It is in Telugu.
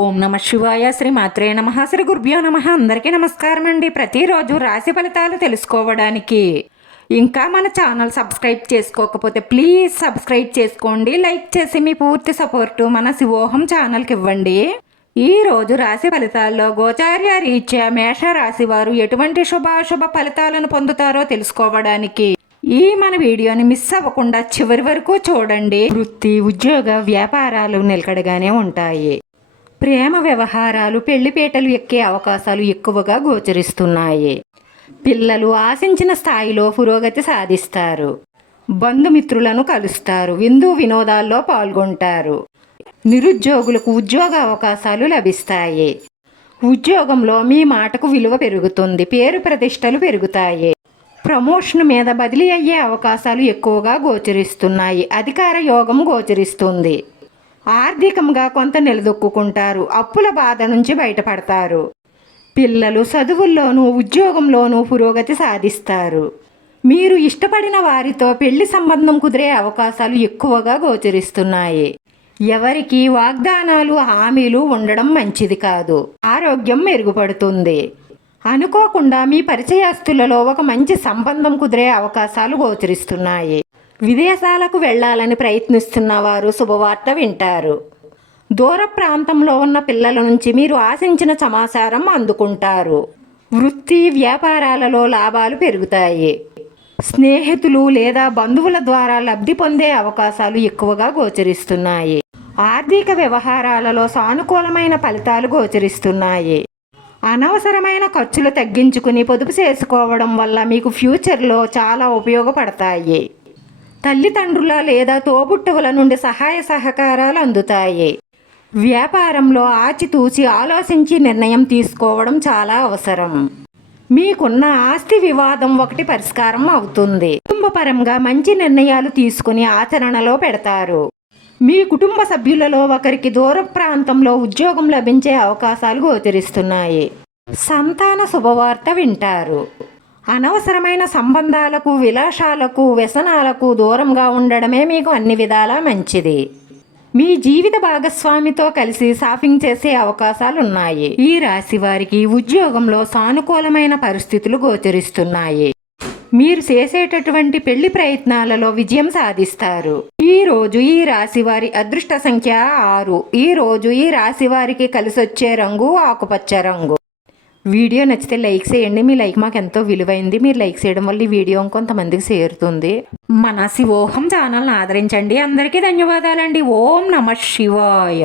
ఓం నమ శివాయ. శ్రీ మాత్రే నమః. శ్రీ గురుభ్యో నమః. అందరికీ నమస్కారం అండి. ప్రతిరోజు రాశి ఫలితాలు తెలుసుకోవడానికి ఇంకా మన ఛానల్ సబ్స్క్రైబ్ చేసుకోకపోతే ప్లీజ్ సబ్స్క్రైబ్ చేసుకోండి. లైక్ చేసి మీ పూర్తి సపోర్టు మన శివోహం ఛానల్కి ఇవ్వండి. ఈ రోజు రాశి ఫలితాల్లో గోచార్య రీత్యా మేష రాశి వారు ఎటువంటి శుభాశుభ ఫలితాలను పొందుతారో తెలుసుకోవడానికి ఈ మన వీడియోని మిస్ అవ్వకుండా చివరి వరకు చూడండి. వృత్తి, ఉద్యోగ, వ్యాపారాలు నిలకడగానే ఉంటాయి. ప్రేమ వ్యవహారాలు, పెళ్లిపేటలు ఎక్కే అవకాశాలు ఎక్కువగా గోచరిస్తున్నాయి. పిల్లలు ఆశించిన స్థాయిలో పురోగతి సాధిస్తారు. బంధుమిత్రులను కలుస్తారు. విందు వినోదాల్లో పాల్గొంటారు. నిరుద్యోగులకు ఉద్యోగ అవకాశాలు లభిస్తాయి. ఉద్యోగంలో మీ మాటకు విలువ పెరుగుతుంది. పేరు ప్రతిష్టలు పెరుగుతాయి. ప్రమోషన్ మీద బదిలీ అయ్యే అవకాశాలు ఎక్కువగా గోచరిస్తున్నాయి. అధికార యోగం గోచరిస్తుంది. ఆర్థికంగా కొంత నిలదొక్కుంటారు. అప్పుల బాధ నుంచి బయటపడతారు. పిల్లలు చదువుల్లోనూ ఉద్యోగంలోనూ పురోగతి సాధిస్తారు. మీరు ఇష్టపడిన వారితో పెళ్లి సంబంధం కుదిరే అవకాశాలు ఎక్కువగా గోచరిస్తున్నాయి. ఎవరికి వాగ్దానాలు, హామీలు ఉండడం మంచిది కాదు. ఆరోగ్యం మెరుగుపడుతుంది. అనుకోకుండా మీ పరిచయస్తులలో ఒక మంచి సంబంధం కుదిరే అవకాశాలు గోచరిస్తున్నాయి. విదేశాలకు వెళ్లాలని ప్రయత్నిస్తున్న వారు శుభవార్త వింటారు. దూర ప్రాంతంలో ఉన్న పిల్లల నుంచి మీరు ఆశించిన సమాచారం అందుకుంటారు. వృత్తి, వ్యాపారాలలో లాభాలు పెరుగుతాయి. స్నేహితులు లేదా బంధువుల ద్వారా లబ్ధి పొందే అవకాశాలు ఎక్కువగా గోచరిస్తున్నాయి. ఆర్థిక వ్యవహారాలలో సానుకూలమైన ఫలితాలు గోచరిస్తున్నాయి. అనవసరమైన ఖర్చులు తగ్గించుకుని పొదుపు చేసుకోవడం వల్ల మీకు ఫ్యూచర్లో చాలా ఉపయోగపడతాయి. తల్లిదండ్రుల లేదా తోబుట్టువుల నుండి సహాయ సహకారాలు అందుతాయి. వ్యాపారంలో ఆచితూచి ఆలోచించి నిర్ణయం తీసుకోవడం చాలా అవసరం. మీకున్న ఆస్తి వివాదం ఒకటి పరిష్కారం అవుతుంది. కుటుంబపరంగా మంచి నిర్ణయాలు తీసుకుని ఆచరణలో పెడతారు. మీ కుటుంబ సభ్యులలో ఒకరికి దూర ప్రాంతంలో ఉద్యోగం లభించే అవకాశాలు గోచరిస్తున్నాయి. సంతాన శుభవార్త వింటారు. అనవసరమైన సంబంధాలకు, విలాసాలకు, వ్యసనాలకు దూరంగా ఉండడమే మీకు అన్ని విధాలా మంచిది. మీ జీవిత భాగస్వామితో కలిసి షాపింగ్ చేసే అవకాశాలున్నాయి. ఈ రాశి వారికి ఉద్యోగంలో సానుకూలమైన పరిస్థితులు గోచరిస్తున్నాయి. మీరు చేసేటటువంటి పెళ్లి ప్రయత్నాలలో విజయం సాధిస్తారు. ఈ రోజు ఈ రాశి వారి అదృష్ట సంఖ్య 6. ఈ రోజు ఈ రాశి వారికి కలిసొచ్చే రంగు ఆకుపచ్చ రంగు. వీడియో నచ్చితే లైక్ చేయండి. మీ లైక్ మాకు ఎంతో విలువైంది. మీరు లైక్ చేయడం వల్ల ఈ వీడియో కొంతమందికి చేరుతుంది. మన శివోహం ఛానల్ని ఆదరించండి. అందరికీ ధన్యవాదాలండి. ఓం నమ శివాయ.